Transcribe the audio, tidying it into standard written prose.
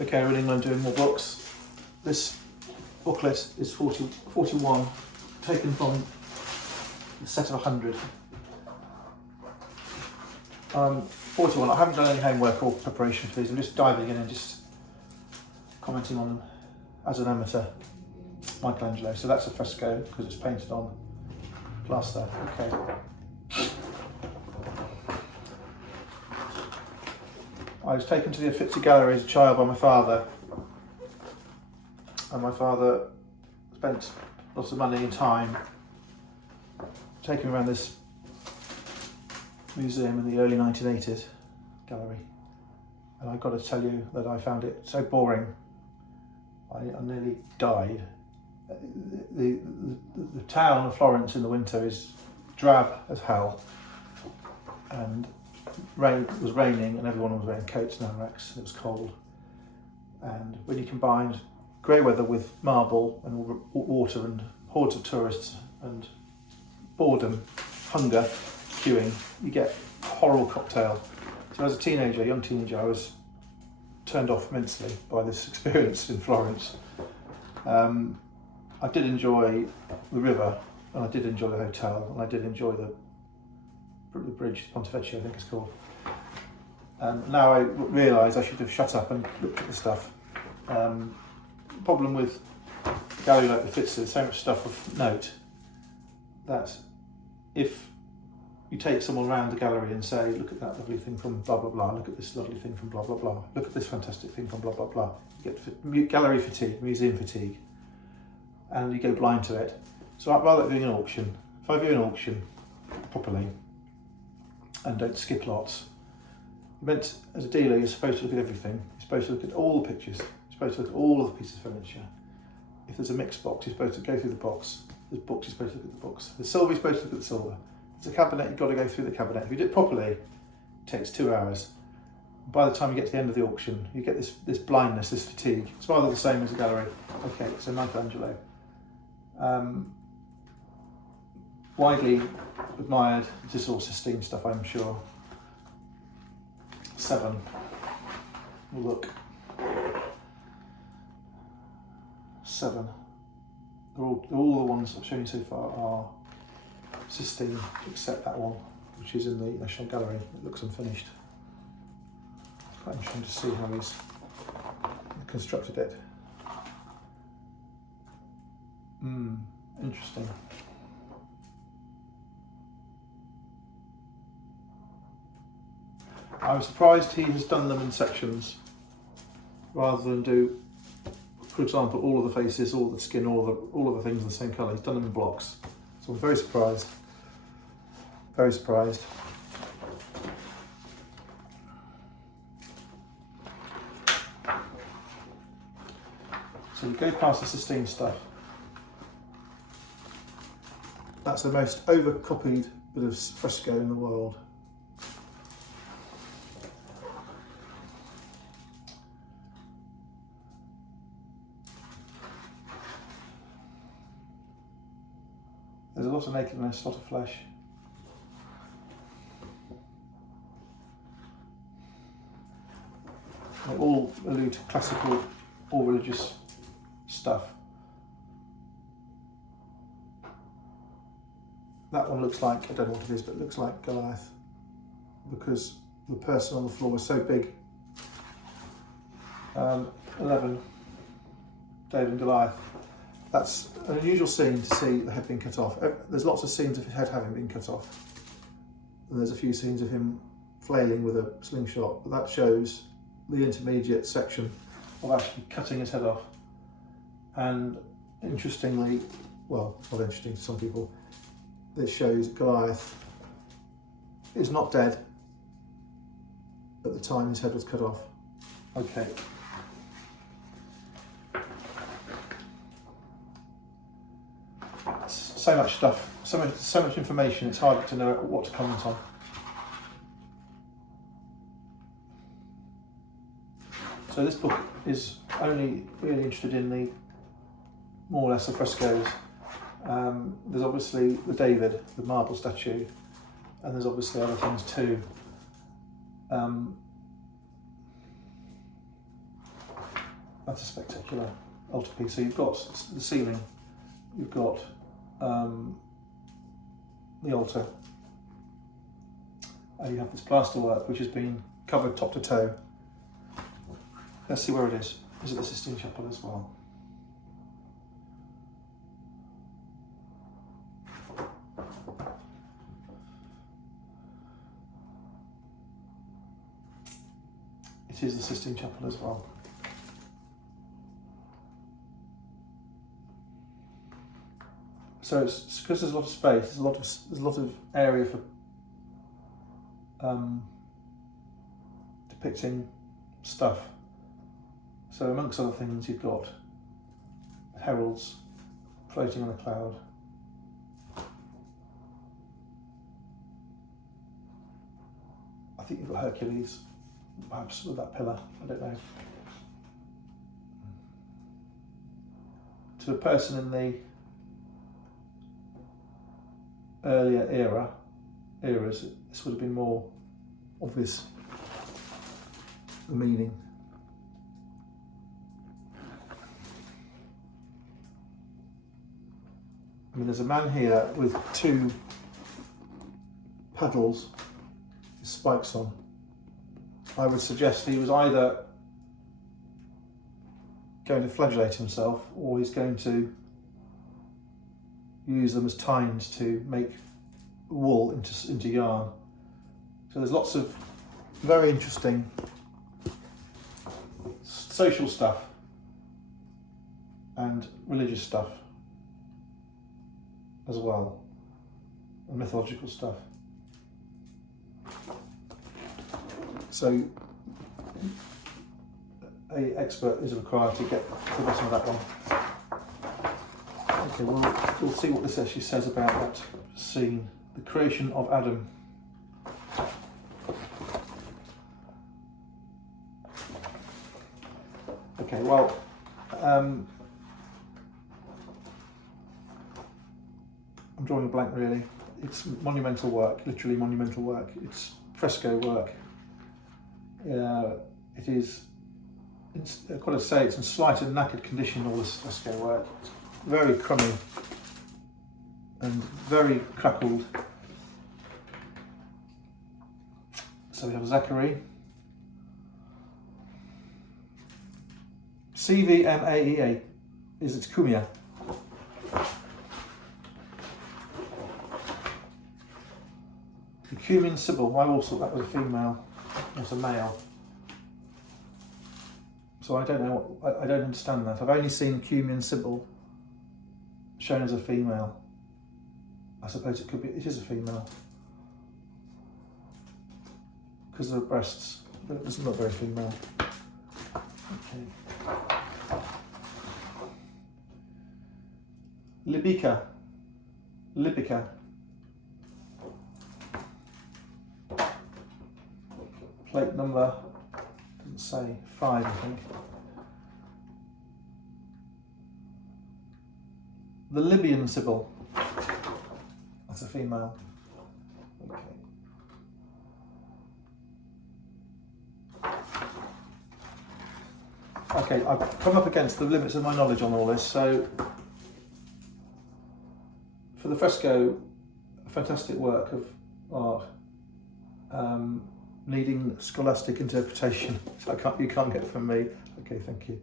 Okay, we're in England doing more books. This booklet is 41, taken from a set of 100. 41, I haven't done any homework or preparation for these, I'm just diving in and just commenting on them as an amateur. Michelangelo, so that's a fresco because it's painted on plaster. Okay. I was taken to the Uffizi Gallery as a child by my father, and my father spent lots of money and time taking me around this museum in the early 1980s, gallery, and I've got to tell you that I found it so boring, I nearly died. The town of Florence in the winter is drab as hell, and it was raining and everyone was wearing coats and anorak. It was cold, and when you combined grey weather with marble and water and hordes of tourists and boredom, hunger, queuing, you get a horrible cocktail. So as a young teenager, I was turned off immensely by this experience in Florence. I did enjoy the river, and I did enjoy the hotel, and I did enjoy the bridge, Ponte Vecchio I think it's called. Now I realise I should have shut up and looked at the stuff. Problem with a gallery like the Uffizi, there's so much stuff of note that if you take someone around the gallery and say, look at that lovely thing from blah blah blah, look at this lovely thing from blah blah blah, look at this fantastic thing from blah blah blah, you get gallery fatigue, museum fatigue, and you go blind to it. So I'd rather doing an auction. If I view an auction properly and don't skip lots, as a dealer, you're supposed to look at everything. You're supposed to look at all the pictures. You're supposed to look at all of the pieces of furniture. If there's a mixed box, you're supposed to go through the box. There's books, you're supposed to look at the books. The silver, you're supposed to look at the silver. There's a cabinet, you've got to go through the cabinet. If you do it properly, it takes 2 hours. By the time you get to the end of the auction, you get this blindness, this fatigue. It's rather the same as a gallery. Okay, so Michelangelo. Widely admired, this is all Sistine stuff, I'm sure. 7. Look. 7. All the ones I've shown you so far are Sistine, except that one, which is in the National Gallery. It looks unfinished. It's quite interesting to see how he's constructed it. Interesting. I'm surprised he has done them in sections rather than do, for example, all of the faces, all of the skin, all of the things in the same colour. He's done them in blocks. So I'm very surprised. Very surprised. So you go past the Sistine stuff. That's the most overcopied bit of fresco in the world. There's a lot of nakedness, a lot of flesh. They all allude to classical or religious stuff. That one looks like, I don't know what it is, but it looks like Goliath, because the person on the floor is so big. 11, David and Goliath. That's an unusual scene to see the head being cut off. There's lots of scenes of his head having been cut off. And there's a few scenes of him flailing with a slingshot, but that shows the intermediate section of actually cutting his head off. And interestingly, well, not interesting to some people, this shows Goliath is not dead at the time his head was cut off. Okay. So much stuff, so much information, it's hard to know what to comment on. So this book is only really interested in the more or less the frescoes. There's obviously the David, the marble statue, and there's obviously other things too. That's a spectacular altarpiece. So you've got the ceiling, you've got the altar, and you have this plasterwork which has been covered top to toe. Let's see where it is. Is it the Sistine Chapel as well? It is the Sistine Chapel as well. So it's because there's a lot of space. There's a lot of area for depicting stuff. So amongst other things, you've got heralds floating on a cloud. I think you've got Hercules, perhaps with that pillar. I don't know. To a person in the earlier eras, this would have been more obvious, the meaning. I mean, there's a man here with two paddles, with spikes on. I would suggest he was either going to flagellate himself, or he's going to use them as tines to make wool into yarn. So there's lots of very interesting social stuff and religious stuff as well, and mythological stuff. So an expert is required to get to the bottom of that one. Okay, well, we'll see what this actually says about that scene, the creation of Adam. Okay, well, I'm drawing a blank really. It's monumental work, literally monumental work. It's fresco work. It is, I've got to say, it's in slight and knackered condition, all this fresco work. It's very crummy and very crackled. So we have Zachary. CVMAEA is its Cumia. The Cumian Sibyl, I also thought that was a female, was a male. So I don't know, I don't understand that. I've only seen Cumian Sibyl shown as a female. I suppose it is a female. Because of the breasts, but it doesn't look very female. Okay. Libica. Plate number, doesn't say, 5 I think. The Libyan Sibyl, that's a female. Okay. Okay, I've come up against the limits of my knowledge on all this, so for the fresco, a fantastic work of art, needing scholastic interpretation, so you can't get it from me. Okay, thank you.